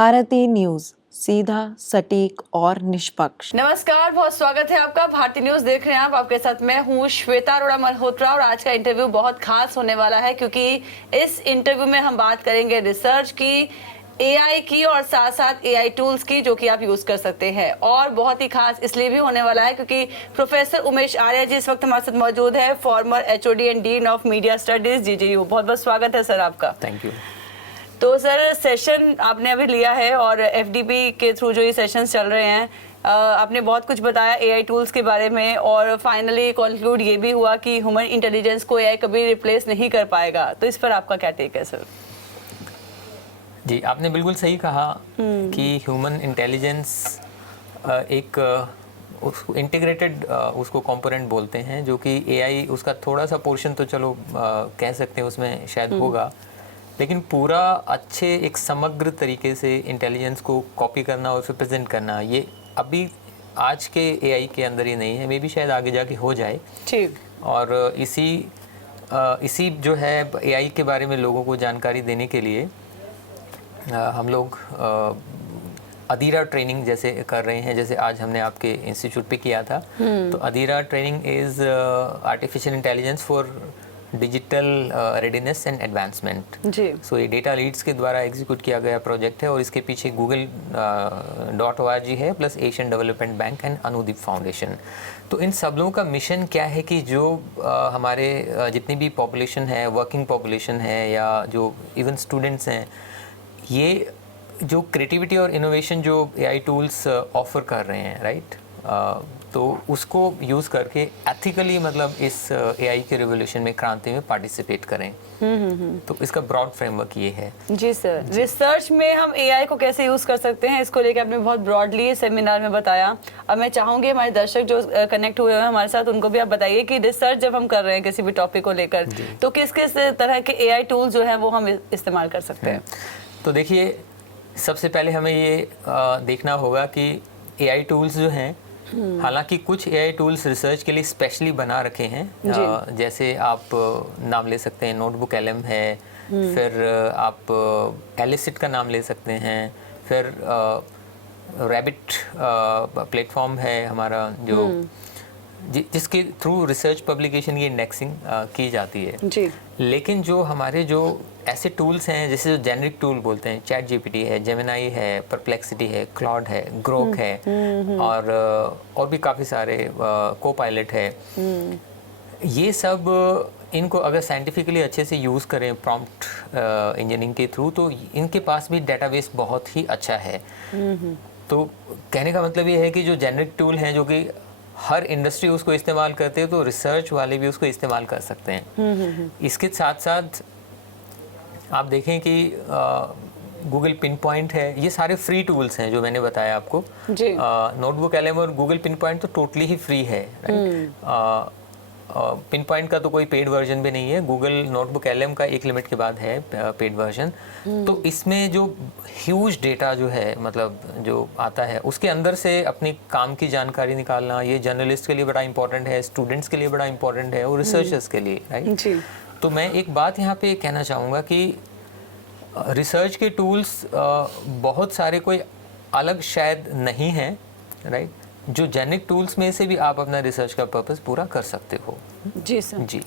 Bharti news, सीधा, सटीक और निष्पक्ष। नमस्कार, बहुत स्वागत है आपका। भारती न्यूज देख रहे हैं आप। आपके साथ मैं हूँ श्वेता अरोड़ा मल्होत्रा और आज का इंटरव्यू बहुत खास होने वाला है क्योंकि इस इंटरव्यू में हम बात करेंगे रिसर्च की, एआई की और साथ साथ एआई टूल्स की जो कि आप यूज कर सकते हैं। और बहुत ही खास इसलिए भी होने वाला है क्योंकि प्रोफेसर उमेश आर्य जी इस वक्त हमारे साथ मौजूद है, farmer HOD and dean of media studies GGU. बहुत बहुत स्वागत है सर आपका। Thank you. तो सर, सेशन आपने अभी लिया है और एफडीपी के थ्रू जो ये सेशंस चल रहे हैं, आपने बहुत कुछ बताया एआई टूल्स के बारे में और फाइनली कंक्लूड ये भी हुआ कि ह्यूमन इंटेलिजेंस को एआई कभी रिप्लेस नहीं कर पाएगा। तो इस पर आपका क्या टेक है सर? जी, आपने बिल्कुल सही कहा कि ह्यूमन इंटेलिजेंस एक इंटीग्रेटेड उसको कंपोनेंट बोलते हैं, जो कि एआई उसका थोड़ा सा पोर्शन तो चलो कह सकते हैं उसमें शायद होगा, लेकिन पूरा अच्छे एक समग्र तरीके से इंटेलिजेंस को कॉपी करना और फिर प्रेजेंट करना, ये अभी आज के एआई के अंदर ही नहीं है, मे भी शायद आगे जाके हो जाए। ठीक। और इसी जो है एआई के बारे में लोगों को जानकारी देने के लिए हम लोग अधीरा ट्रेनिंग जैसे कर रहे हैं, जैसे आज हमने आपके इंस्टीट्यूट पे किया था। तो Adhira training is artificial intelligence for digital readiness and advancement. जी। सो ये डेटा लीड्स के द्वारा एग्जीक्यूट किया गया प्रोजेक्ट है और इसके पीछे google.org है, plus Asian development bank and Anudeep foundation. तो इन सब लोगों का मिशन क्या है कि जो हमारे जितनी भी पॉपुलेशन है, वर्किंग पॉपुलेशन है या जो इवन स्टूडेंट्स हैं, ये जो क्रिएटिविटी और इनोवेशन जो एआई टूल्स ऑफर कर रहे हैं, राइट, तो उसको यूज़ करके एथिकली मतलब इस एआई के रिवोल्यूशन में, क्रांति में पार्टिसिपेट करें। तो इसका ब्रॉड फ्रेमवर्क ये है। जी सर, रिसर्च में हम एआई को कैसे यूज कर सकते हैं, इसको लेकर आपने बहुत ब्रॉडली सेमिनार में बताया। अब मैं चाहूंगी हमारे दर्शक जो कनेक्ट हुए हैं हमारे साथ, उनको भी आप बताइए कि रिसर्च जब हम कर रहे हैं किसी भी टॉपिक को लेकर, तो किस किस तरह के एआई टूल्स जो है वो हम इस्तेमाल कर सकते हैं? तो देखिए, सबसे पहले हमें ये देखना होगा कि एआई टूल्स जो हैं, हालांकि कुछ एआई टूल्स रिसर्च के लिए स्पेशली बना रखे हैं, जैसे आप नाम ले सकते हैं नोटबुक एलएम है, फिर आप एलिसिट का नाम ले सकते हैं, फिर रैबिट प्लेटफॉर्म है हमारा जो जिसके थ्रू रिसर्च पब्लिकेशन की इंडेक्सिंग की जाती है। जी। लेकिन जो हमारे जो ऐसे टूल्स हैं, जैसे जो जेनरिक टूल बोलते हैं, चैट जीपीटी है, जेमिनाई है, परप्लेक्सिटी है, क्लॉड है, ग्रोक है और भी काफ़ी सारे, कोपायलट है, ये सब इनको अगर साइंटिफिकली अच्छे से यूज़ करें प्रॉम्प्ट इंजीनियरिंग के थ्रू, तो इनके पास भी डेटाबेस बहुत ही अच्छा है। तो कहने का मतलब ये है कि जो जेनरिक टूल हैं, जो कि हर इंडस्ट्री उसको इस्तेमाल करते हैं, तो रिसर्च वाले भी उसको इस्तेमाल कर सकते हैं। इसके साथ साथ आप देखें कि गूगल पिन पॉइंट है, ये सारे फ्री टूल्स हैं जो मैंने बताया आपको। नोटबुक एलएम और गूगल पिन पॉइंट तो टोटली ही फ्री है, राइट। पिन पॉइंट का तो कोई पेड वर्जन भी नहीं है, गूगल नोटबुक एलएम का एक लिमिट के बाद है पेड वर्जन। तो इसमें जो ह्यूज डेटा जो है, मतलब जो आता है, उसके अंदर से अपनी काम की जानकारी निकालना, ये जर्नलिस्ट के लिए बड़ा इंपॉर्टेंट है, स्टूडेंट्स के लिए बड़ा इंपॉर्टेंट है और रिसर्चर्स के लिए, राइट। तो मैं एक बात यहाँ पे कहना चाहूँगा कि रिसर्च के टूल्स बहुत सारे कोई अलग शायद नहीं हैं, राइट, जो जेनिक टूल्स में से भी आप अपना रिसर्च का पर्पस पूरा कर सकते हो। जी सर। जी।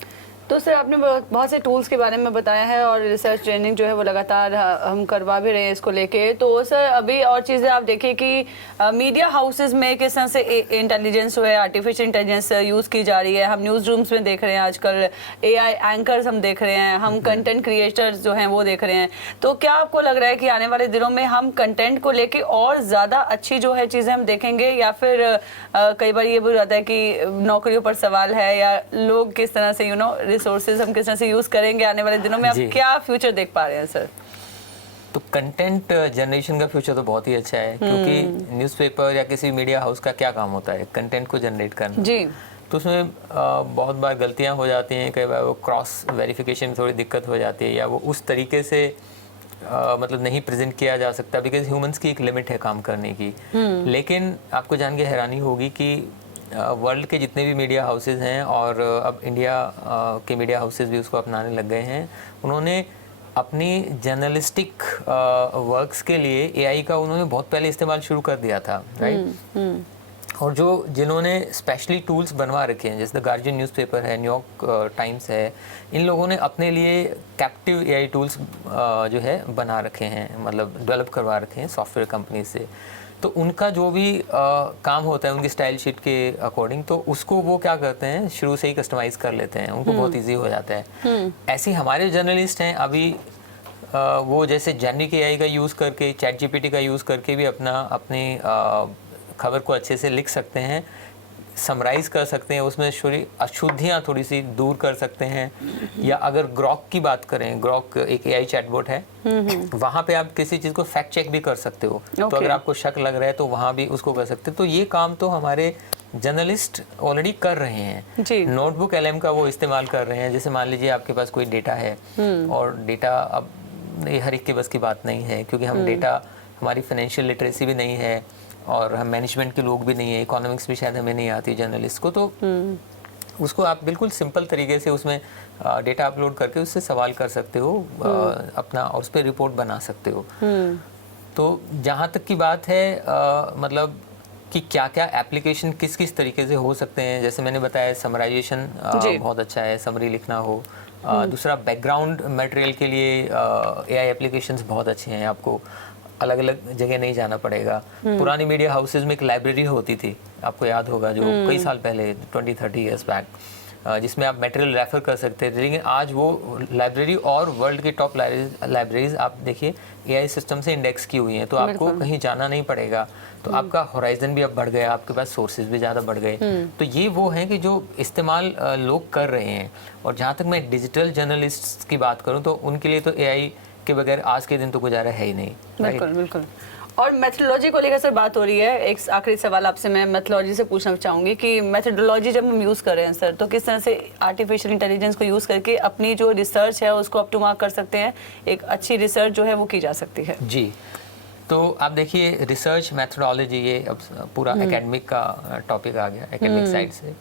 तो सर, आपने बहुत से टूल्स के बारे में बताया है और रिसर्च ट्रेनिंग जो है वो लगातार हम करवा भी रहे हैं इसको लेके। तो सर, अभी और चीज़ें आप देखिए कि मीडिया हाउसेस में किस तरह से इंटेलिजेंस जो है, आर्टिफिशियल इंटेलिजेंस यूज़ की जा रही है। हम न्यूज़ रूम्स में देख रहे हैं आजकल, एआई एंकर्स हम देख रहे हैं, हम कंटेंट क्रिएटर्स जो हैं वो देख रहे हैं। तो क्या आपको लग रहा है कि आने वाले दिनों में हम कंटेंट को लेके और ज़्यादा अच्छी जो है चीज़ें हम देखेंगे, या फिर कई बार ये भी रहता है कि नौकरियों पर सवाल है, या लोग किस तरह से रिसोर्सेज हम किस तरह से यूज करेंगे आने वाले दिनों में? आप क्या फ्यूचर देख पा रहे हैं सर? तो कंटेंट जनरेशन का फ्यूचर तो बहुत ही अच्छा है, क्योंकि न्यूज़पेपर या किसी मीडिया हाउस का क्या काम होता है, कंटेंट को जनरेट करना। जी। तो उसमें बहुत बार गलतियां हो जाती हैं, कई बार वो क्रॉस वेरिफिकेशन में थोड़ी दिक्कत हो जाती है, या वो उस तरीके से मतलब नहीं प्रेजेंट किया जा सकता, बिकॉज ह्यूमंस की एक लिमिट है काम करने की। लेकिन आपको जान के हैरानी होगी कि वर्ल्ड के जितने भी मीडिया हाउसेज हैं, और अब इंडिया के मीडिया हाउसेज भी उसको अपनाने लग गए हैं, उन्होंने अपनी जर्नलिस्टिक वर्क्स के लिए एआई का उन्होंने बहुत पहले इस्तेमाल शुरू कर दिया था, राइट। और जो जिन्होंने स्पेशली टूल्स बनवा रखे हैं, जैसे द गार्जियन न्यूज़पेपर है, न्यूयॉर्क टाइम्स है, इन लोगों ने अपने लिए कैप्टिव एआई टूल्स जो है बना रखे हैं, मतलब डेवलप करवा रखे हैं सॉफ्टवेयर कंपनी से। तो उनका जो भी काम होता है उनकी स्टाइल शीट के अकॉर्डिंग, तो उसको वो क्या करते हैं, शुरू से ही कस्टमाइज़ कर लेते हैं, उनको बहुत ईजी हो जाता है। ऐसे ही हमारे जर्नलिस्ट हैं अभी, वो जैसे जेनरिक एआई का यूज़ करके, चैट जीपीटी का यूज़ करके भी अपनी खबर को अच्छे से लिख सकते हैं, समराइज़ कर सकते हैं, उसमें अशुद्धियाँ थोड़ी सी दूर कर सकते हैं। या अगर ग्रॉक की बात करें, ग्रॉक एक एआई चैटबॉट है, वहाँ पे आप किसी चीज़ को फैक्ट चेक भी कर सकते हो। तो अगर आपको शक लग रहा है तो वहाँ भी उसको कर सकते हो। तो ये काम तो हमारे जर्नलिस्ट ऑलरेडी कर रहे हैं। नोटबुक एलएम का वो इस्तेमाल कर रहे हैं। जैसे मान लीजिए आपके पास कोई डेटा है, और डेटा अब ये हर एक के बस की बात नहीं है, क्योंकि हम डेटा, हमारी फाइनेंशियल लिटरेसी भी नहीं है, और हम मैनेजमेंट के लोग भी नहीं है, इकोनॉमिक्स भी शायद हमें नहीं आती जर्नलिस्ट को। तो उसको आप बिल्कुल सिंपल तरीके से उसमें डेटा अपलोड करके उससे सवाल कर सकते हो अपना, और उस पर रिपोर्ट बना सकते हो। तो जहाँ तक की बात है मतलब कि क्या क्या एप्लीकेशन किस किस तरीके से हो सकते हैं, जैसे मैंने बताया समराइजेशन बहुत अच्छा है, समरी लिखना हो। दूसरा, बैकग्राउंड मटेरियल के लिए एआई एप्लीकेशंस बहुत अच्छे हैं, आपको अलग अलग जगह नहीं जाना पड़ेगा। पुरानी मीडिया हाउसेज में एक लाइब्रेरी होती थी, आपको याद होगा, जो कई साल पहले 20-30 ईयर्स बैक, जिसमें आप मटेरियल रेफर कर सकते थे। लेकिन आज वो लाइब्रेरी और वर्ल्ड की टॉप लाइब्रेरीज आप देखिए एआई सिस्टम से इंडेक्स की हुई हैं, तो आपको कहीं जाना नहीं पड़ेगा। तो आपका होराइजन भी अब बढ़ गया, आपके पास सोर्सेज भी ज़्यादा बढ़ गए। तो ये वो हैं कि जो इस्तेमाल लोग कर रहे हैं। और जहाँ तक मैं डिजिटल जर्नलिस्ट की बात करूँ, तो उनके लिए तो एआई के बगैर आज के दिन तो गुजारा है ही नहीं। बिल्कुल बिल्कुल। और मेथोडोलॉजी को लेकर सर बात हो रही है, एक आखिरी सवाल आपसे मैं मेथोडोलॉजी से पूछना चाहूँगी कि मेथोडोलॉजी जब हम यूज़ कर रहे हैं सर, तो किस तरह से आर्टिफिशियल इंटेलिजेंस को यूज़ करके अपनी जो रिसर्च है उसको अप टू मार्क कर सकते हैं, एक अच्छी रिसर्च जो है वो की जा सकती है। जी, तो आप देखिए रिसर्च मेथोडोलॉजी, ये अब पूरा एकेडमिक का टॉपिक आ गया, एकेडमिक साइड से।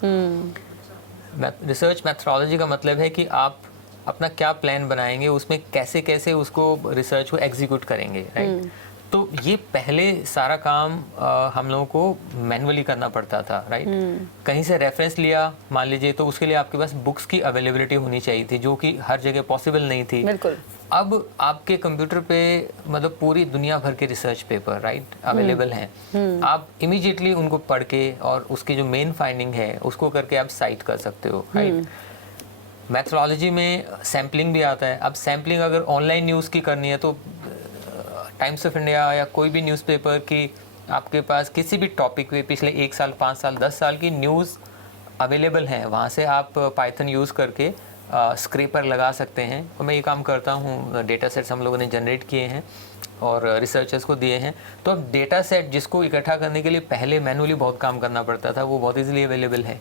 रिसर्च मेथोडोलॉजी का मतलब है कि आप अपना क्या प्लान बनाएंगे, उसमें कैसे कैसे उसको रिसर्च को एग्जीक्यूट करेंगे, राइट। तो ये पहले सारा काम हम लोगों को मैनुअली करना पड़ता था, राइट। कहीं से रेफरेंस लिया मान लीजिए, तो उसके लिए आपके पास बुक्स की अवेलेबिलिटी होनी चाहिए थी, जो कि हर जगह पॉसिबल नहीं थी। बिल्कुल। अब आपके कंप्यूटर पे मतलब पूरी दुनिया भर के रिसर्च पेपर, राइट, अवेलेबल हैं। आप इमीडिएटली उनको पढ़ के और उसकी जो मेन फाइंडिंग है उसको करके आप साइट कर सकते हो, राइट। मैथोडोलॉजी में सैम्पलिंग भी आता है। अब सैम्पलिंग अगर ऑनलाइन न्यूज़ की करनी है, तो टाइम्स ऑफ इंडिया या कोई भी न्यूज़पेपर की आपके पास किसी भी टॉपिक पे पिछले 1 साल, 5 साल, 10 साल की न्यूज़ अवेलेबल हैं। वहाँ से आप पाइथन यूज़ करके स्क्रैपर लगा सकते हैं। और मैं ये काम करता हूँ, डेटा सेट्स हम लोगों ने जनरेट किए हैं और रिसर्चर्स को दिए हैं। तो अब डेटा सेट जिसको इकट्ठा करने के लिए पहले मैनुअली बहुत काम करना पड़ता था, वो बहुत ईजिली अवेलेबल है,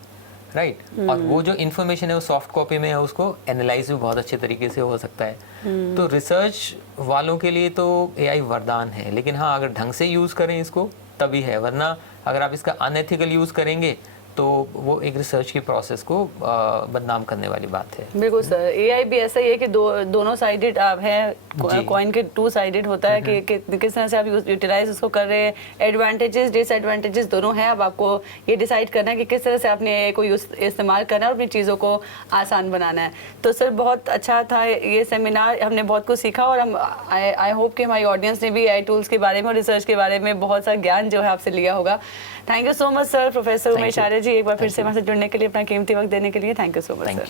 राइट। और वो जो इन्फॉर्मेशन है वो सॉफ्ट कॉपी में है, उसको एनालाइज भी बहुत अच्छे तरीके से हो सकता है। तो रिसर्च वालों के लिए तो एआई वरदान है, लेकिन हाँ अगर ढंग से यूज़ करें इसको तभी है, वरना अगर आप इसका अनएथिकल यूज़ करेंगे तो वो एक रिसर्च की प्रोसेस को बदनाम करने वाली बात है। बिल्कुल सर, एआई भी ऐसा ही है कि दोनों साइडेड है, कॉइन के 2 साइडेड होता है कि किस तरह से आप यूटिलाइज उसको कर रहे हैं। एडवांटेजेस डिसएडवांटेजेस दोनों हैं। अब आपको ये डिसाइड करना है कि किस तरह से आपने एआई को इस्तेमाल करना है और अपनी चीज़ों को आसान बनाना है। तो सर बहुत अच्छा था ये सेमिनार, हमने बहुत कुछ सीखा और हम आई होप कि हमारी ऑडियंस ने भी एआई टूल्स के बारे में और रिसर्च के बारे में बहुत सा ज्ञान जो है आपसे लिया होगा। Thank you so much sir, professor Umesh Arya ji, एक बार फिर से हमारे जुड़ने के लिए, अपना कीमती वक्त देने के लिए thank you so much sir.